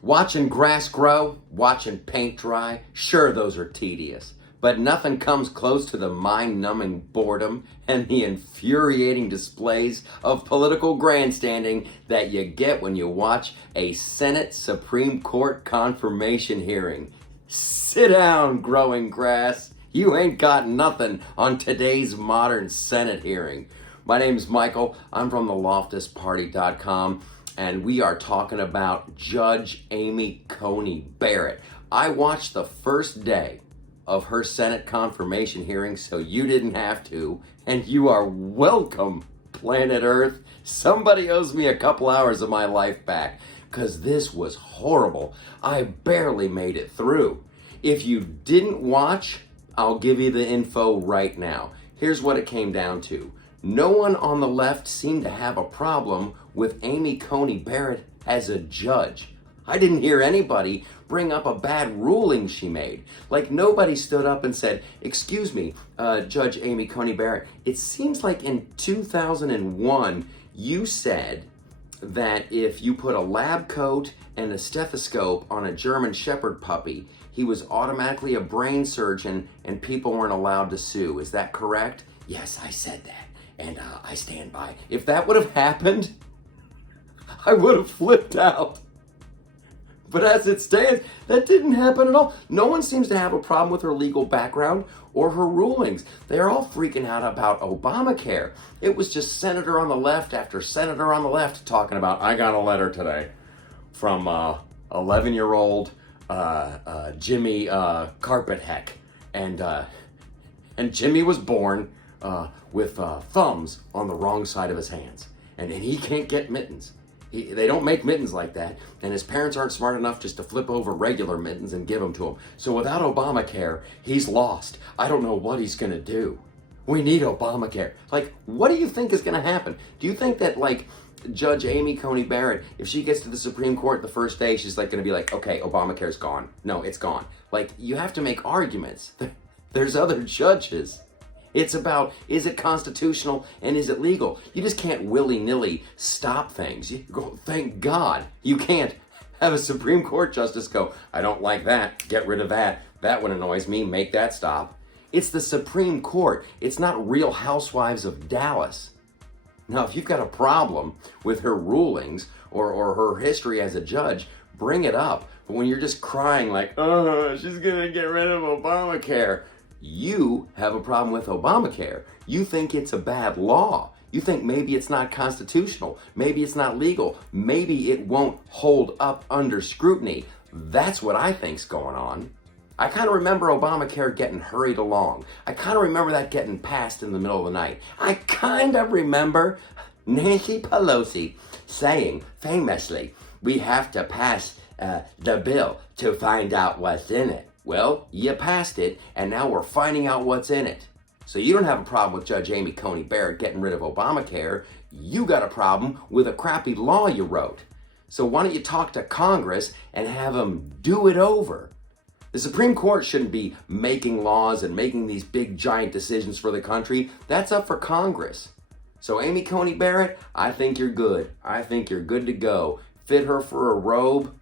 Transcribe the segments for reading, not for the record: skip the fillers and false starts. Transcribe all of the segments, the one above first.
Watching grass grow, watching paint dry, sure those are tedious. But nothing comes close to the mind-numbing boredom and the infuriating displays of political grandstanding that you get when you watch a Senate Supreme Court confirmation hearing. Sit down, growing grass. You ain't got nothing on today's modern Senate hearing. My name's Michael. I'm from the LoftusParty.com, and we are talking about Judge Amy Coney Barrett. I watched the first day of her Senate confirmation hearing, so you didn't have to, and you are welcome, planet Earth. Somebody owes me a couple hours of my life back, because this was horrible. I barely made it through. If you didn't watch, I'll give you the info right now. Here's what it came down to. No one on the left seemed to have a problem with Amy Coney Barrett as a judge. I didn't hear anybody bring up a bad ruling she made. Like, nobody stood up and said, "Excuse me, Judge Amy Coney Barrett, it seems like in 2001 you said that if you put a lab coat and a stethoscope on a German Shepherd puppy, he was automatically a brain surgeon and people weren't allowed to sue. Is that correct?" Yes, I said that, and I stand by. If that would have happened, I would have flipped out. But as it stands, that didn't happen at all. No one seems to have a problem with her legal background or her rulings. They're all freaking out about Obamacare. It was just senator on the left after senator on the left talking about, I got a letter today from 11-year-old Jimmy Carpetheck. And Jimmy was born with thumbs on the wrong side of his hands. And he can't get mittens. They don't make mittens like that, and his parents aren't smart enough just to flip over regular mittens and give them to him. So without Obamacare, he's lost. I don't know what he's going to do. We need Obamacare. Like, what do you think is going to happen? Do you think that, like, Judge Amy Coney Barrett, if she gets to the Supreme Court the first day, she's like going to be like, okay, Obamacare's gone. No, it's gone. Like, you have to make arguments. There's other judges. It's about, is it constitutional and is it legal? You just can't willy-nilly stop things. You go, thank God you can't have a Supreme Court justice go, I don't like that, get rid of that. That one annoys me, make that stop. It's the Supreme Court. It's not Real Housewives of Dallas. Now, if you've got a problem with her rulings or her history as a judge, bring it up. But when you're just crying like, oh, she's gonna get rid of Obamacare, you have a problem with Obamacare. You think it's a bad law. You think maybe it's not constitutional. Maybe it's not legal. Maybe it won't hold up under scrutiny. That's what I think's going on. I kind of remember Obamacare getting hurried along. I kind of remember that getting passed in the middle of the night. I kind of remember Nancy Pelosi saying famously, we have to pass the bill to find out what's in it. Well, you passed it, and now we're finding out what's in it. So you don't have a problem with Judge Amy Coney Barrett getting rid of Obamacare. You got a problem with a crappy law you wrote. So why don't you talk to Congress and have them do it over? The Supreme Court shouldn't be making laws and making these big, giant decisions for the country. That's up for Congress. So Amy Coney Barrett, I think you're good. I think you're good to go. Fit her for a robe.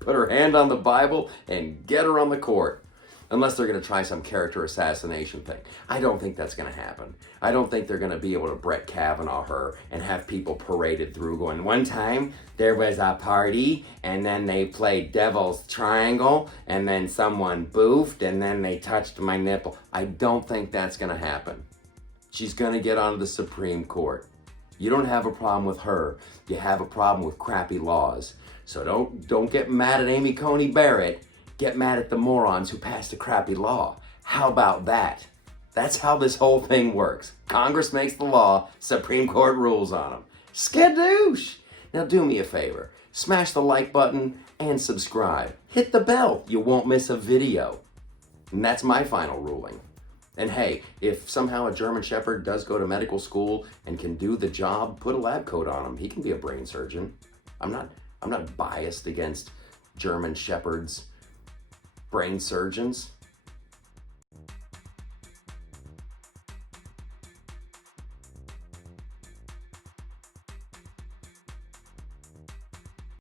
Put her hand on the Bible and get her on the court. Unless they're going to try some character assassination thing. I don't think that's going to happen. I don't think they're going to be able to Brett Kavanaugh her and have people paraded through going, one time there was a party and then they played Devil's Triangle and then someone boofed and then they touched my nipple. I don't think that's going to happen. She's going to get onto the Supreme Court. You don't have a problem with her. You have a problem with crappy laws. So don't get mad at Amy Coney Barrett. Get mad at the morons who passed a crappy law. How about that? That's how this whole thing works. Congress makes the law, Supreme Court rules on them. Skadoosh! Now do me a favor. Smash the like button and subscribe. Hit the bell. You won't miss a video. And that's my final ruling. And hey, if somehow a German Shepherd does go to medical school and can do the job, put a lab coat on him. He can be a brain surgeon. I'm not biased against German Shepherds, brain surgeons.